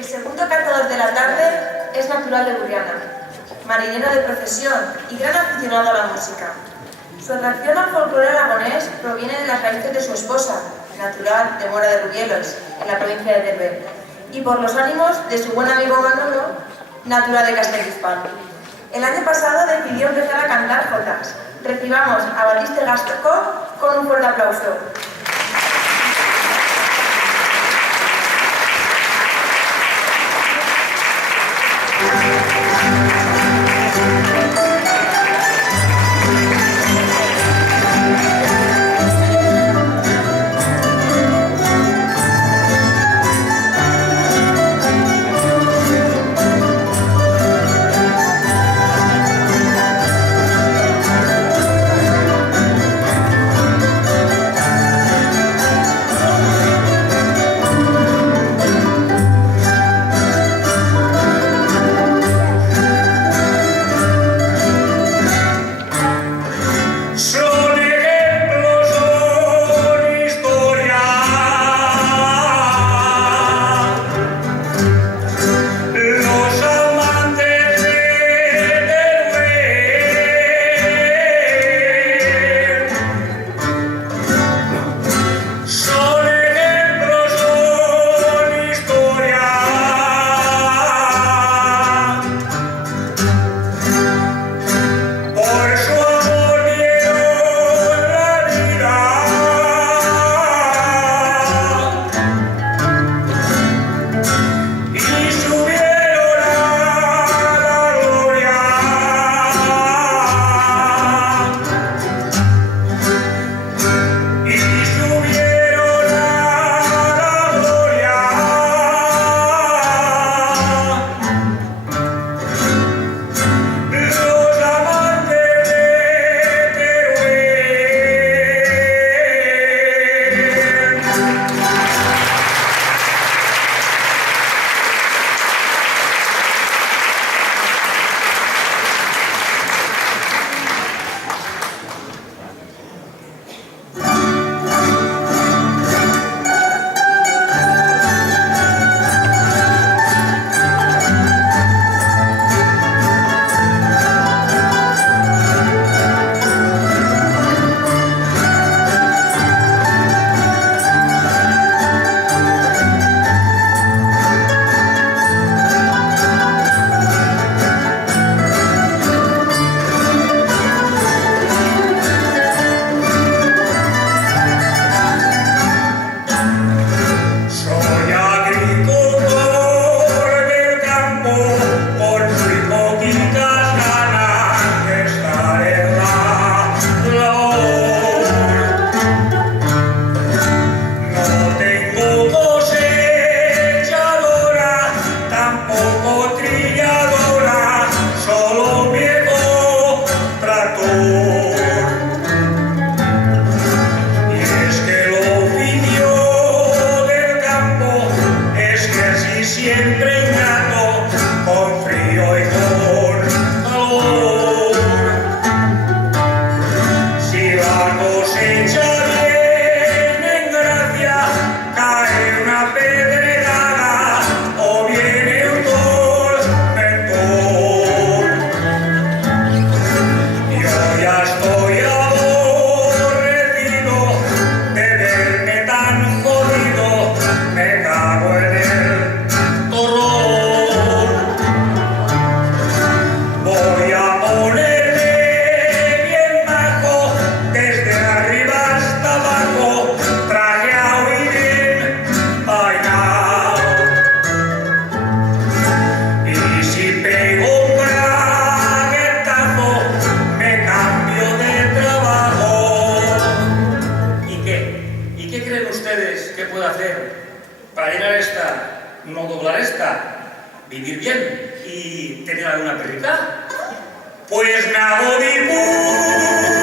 El segundo cantador de la tarde es natural de Burriana, marinero de profesión y gran aficionado a la música. Su atracción al folclore aragonés proviene de las raíces de su esposa, natural de Mora de Rubielos, en la provincia de Teruel, y por los ánimos de su buen amigo Manolo, natural de Castellizpán. El año pasado decidió empezar a cantar jotas. Recibamos a Batiste Gascó con un fuerte aplauso. no doblar esta, vivir bien y tener alguna perrita. Pues me hago mi